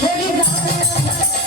Hare Ram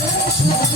Música